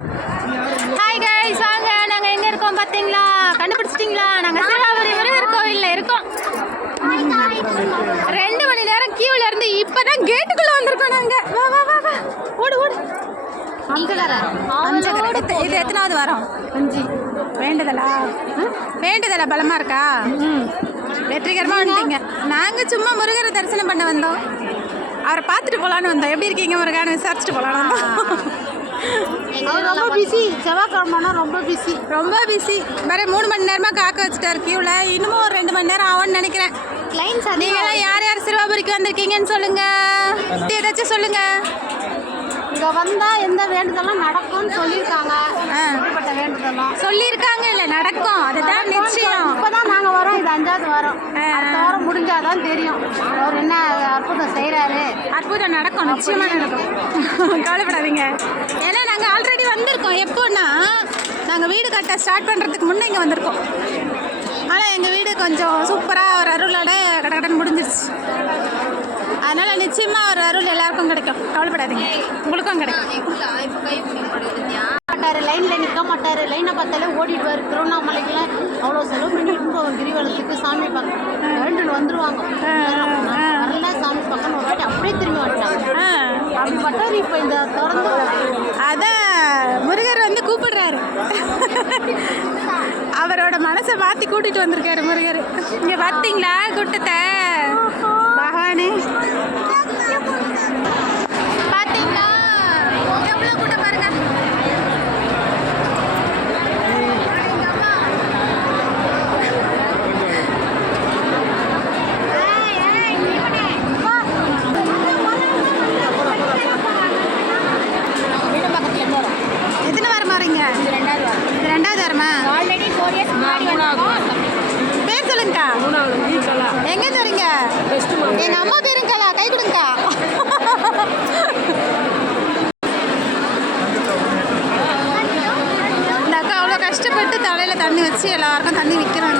Hi guys வாங்க நாங்கள் எங்கே இருக்கோம் பார்த்தீங்களா கண்டுபிடிச்சிட்டிங்களா? நாங்கள் சிறுவாபுரி முருகர் கோயிலில் இருக்கோம். ரெண்டு மணி நேரம் கியூவில் இருந்து இப்போ தான் கேட்டுக்குள்ளே வந்திருக்கோம் நாங்கள் வா வா வா வா. ஓடு ஓடு. இது எத்தனாவது வாரம்? அஞ்சு. வேண்டுதலா? வேண்டுதலா? பலமா இருக்கா? வெற்றிகரமாக வந்துட்டீங்க. நாங்கள் சும்மா முருகரை தரிசனம் பண்ண வந்தோம். அவரை பார்த்துட்டு போகலான்னு வந்தோம். எப்படி இருக்கீங்க முருகான்னு விசாரிச்சுட்டு போகலான்னு வந்தோம். ரொம்ப பிஸி செவ்வாய்க்கிழமைனா ரொம்ப பிஸி ரொம்ப பிஸி வேற மூணு மணி நேரமா காக்க வச்சுட்டாரு கியூல இன்னமும் ஒரு ரெண்டு மணி நேரம் ஆகும்னு நினைக்கிறேன். லைன்ஸ் நீங்களாம் யார் யார் சிறுவாபுரிக்கு வந்திருக்கீங்கன்னு சொல்லுங்க. ஏதாச்சும் சொல்லுங்க. இங்கே வந்தால் எந்த வேண்டுதலும் நடக்கும்னு சொல்லியிருக்காங்க. ஆ. அப்படிப்பட்ட வேண்டுதலும் சொல்லியிருக்காங்க இல்ல நடக்கும் அதுதான் நிச்சயம் இப்போ தான் நாங்கள் வரோம் இது அஞ்சாவது வாரம் ஆ. அடுத்த முடிஞ்சாதான் தெரியும். அவர் என்ன அற்புதம் செய்கிறாரு அற்புதம் நடக்கும் நிச்சயமா நடக்கும். கவலைப்படாதீங்க. ஏன்னா நாங்கள் ஆல்ரெடி வந்திருக்கோம். எப்போன்னா நாங்கள் வீடு கட்ட ஸ்டார்ட் பண்ணுறதுக்கு முன்னே இங்கே வந்திருக்கோம். ஆனால் எங்கள் வீடு கொஞ்சம் சூப்பராக ஒரு அருளோட கடகடன் முடிஞ்சிருச்சு. அதனால் நிச்சயமாக ஒரு அருள் எல்லாருக்கும் கிடைக்கும். கவலைப்படாதீங்க. உங்களுக்கும் கிடைக்கும். மாட்டார் லைனில் நிற்க மாட்டார். லைனை பார்த்தாலே ஓடிடுவார். திருவண்ணாமலைக்குள்ள அவ்வளோ செலவு சாமி வேண்டுன்னு வந்துருவாங்க. வரல சாமி பார்க்கணும். ஒரு வாட்டி அப்படியே திரும்பி வந்துட்டாங்க. அப்படிப்பட்டவர் இப்போ இந்த திறந்து அதான் முருகர் வந்து கூப்பிடுறாரு. அவரோட மனசை மாற்றி கூட்டிட்டு வந்திருக்காரு முருகர். இங்க பார்த்தீங்களா கூட்டத்தை? பகவானே பார்த்தீங்களா எவ்வளோ கூட்டம் பாருங்க எங்க அம்மா. வீடு பக்கத்தில் என்ன வரும் எத்தனை வாரம் வரீங்க இது ரெண்டாவது வாரம் இது ரெண்டாவது வாரமா ஆல்ரெடி ஃபோர் இயர்ஸ் முன்னாடி வந்தோம் பேர் சொல்லுங்கக்கா எங்கேருந்து வரீங்க எங்க அம்மா பேரும் கலா கை கொடுங்கக்கா. இந்த அக்கா அவ்வளோ கஷ்டப்பட்டு தலையில தண்ணி வச்சு எல்லாருக்கும் தண்ணி விற்கிறாங்க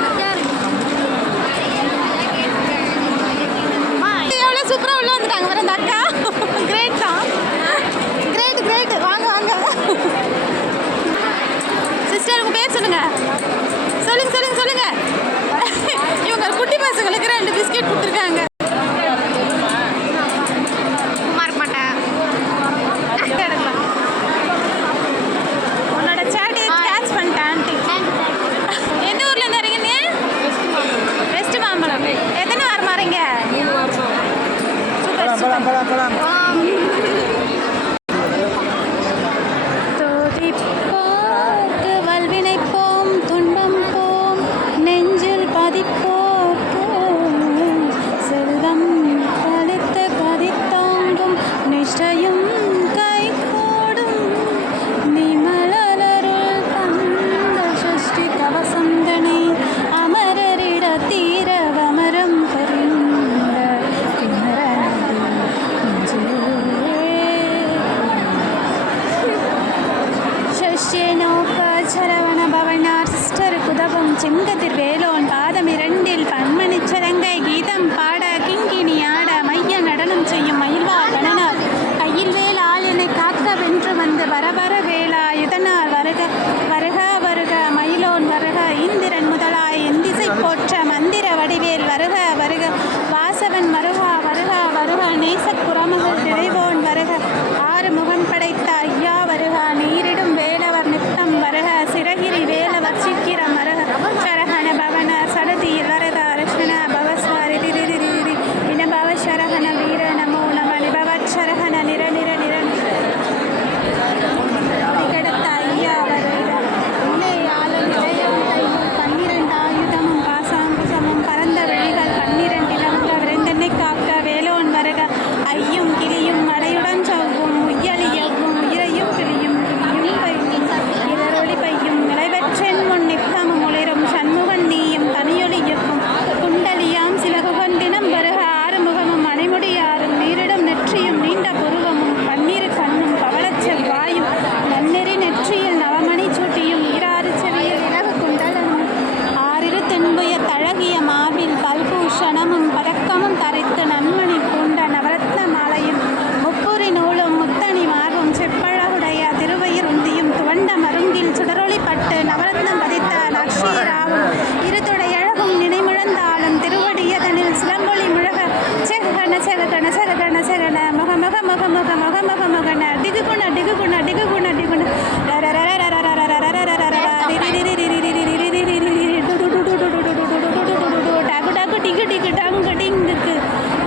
சக கண சக கண சகன மக மக மக மக மக மக மகன டிகு குண டிகு குண டிகு குண டிகுண டாகு டாகு டிகு டிகு டாங்கு டிங்குக்கு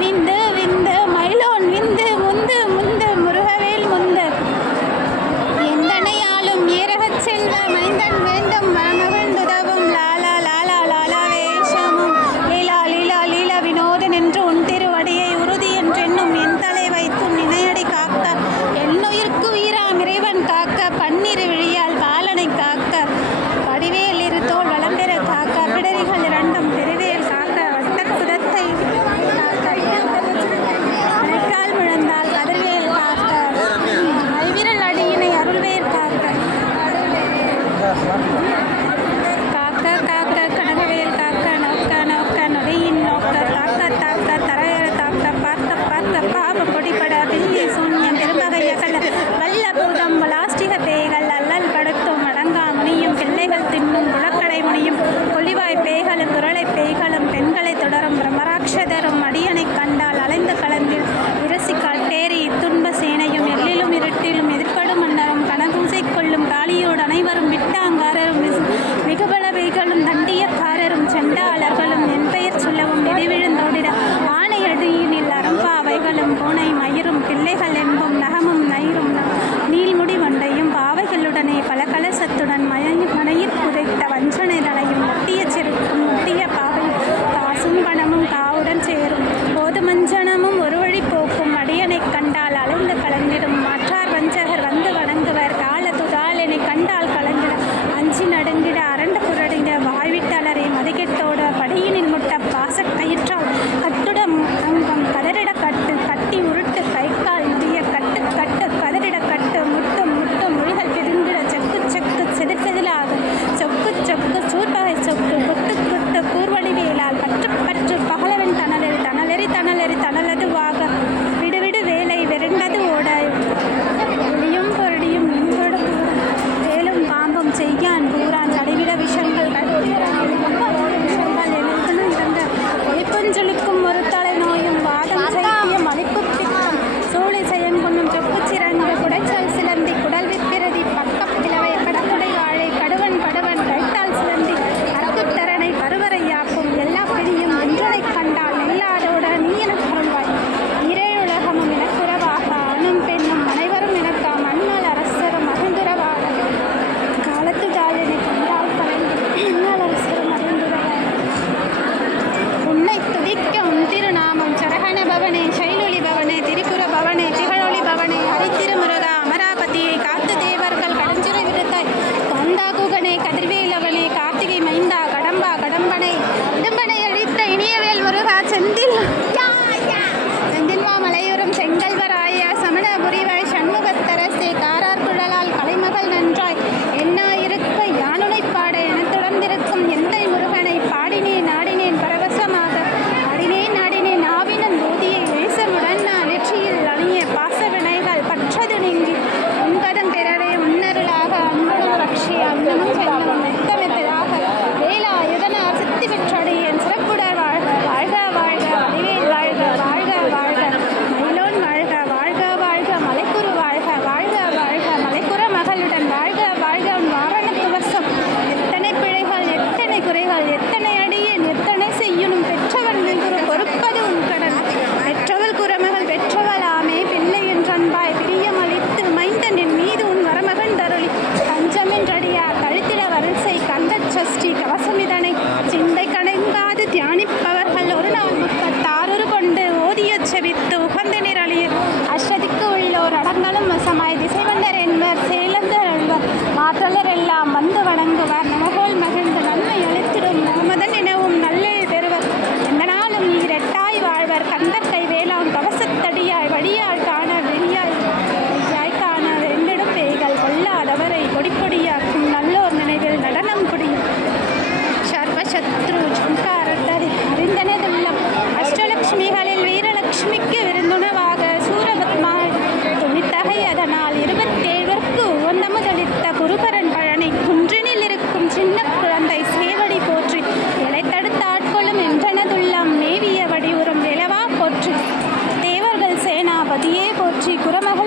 விந்து விந்து மயிலோன் விந்து முந்து முந்து முருகவேல் முந்து எந்தனையாலும் ஏறகச் செல்வ மைந்தன் வேண்டும் மாம கொள்ளைகள் தின்னும் குளக்கடை முனியும் கொள்ளிவாய் பேய்களும் துரளை பேய்களும் பெண்களை தொடரும் பிரமராட்சதரும் அடியனை கண்டால் அலைந்து கலந்தில் இரசிக்கால் தேரி இத்துன்ப சேனையும் எல்லிலும் இருட்டிலும் எதிர்படும் மன்னரும் கனகூசை கொள்ளும் காளியோடு அனைவரும் விட்டாங்காரரும் மிகுபல வெய்களும் தண்டியக்காரரும் செண்டாளர்களும் என் பெயர் சொல்லவும் நெடுவிழுந்தோடிட ஆணையடியினில் அரும்பாவைகளும் பூனை மயிரும் பிள்ளைகள்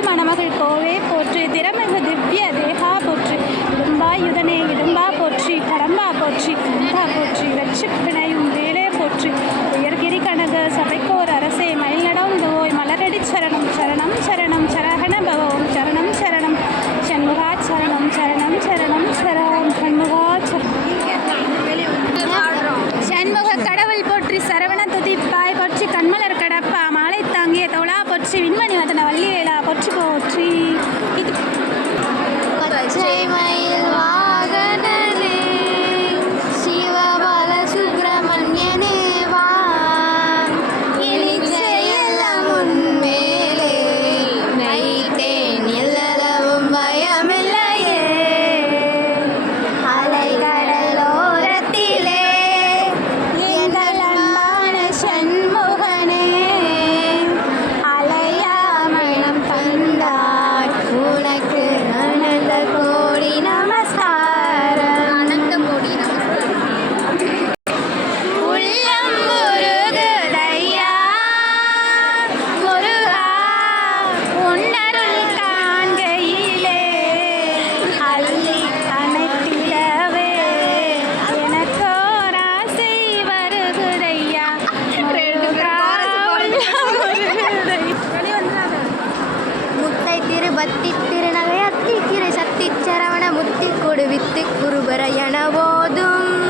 மணமகள் கோவே போற்று திறமிகு திவ்ய தேகா போற்று. இடும்பாயுதனே இடும் வித்து குருபர என போதும்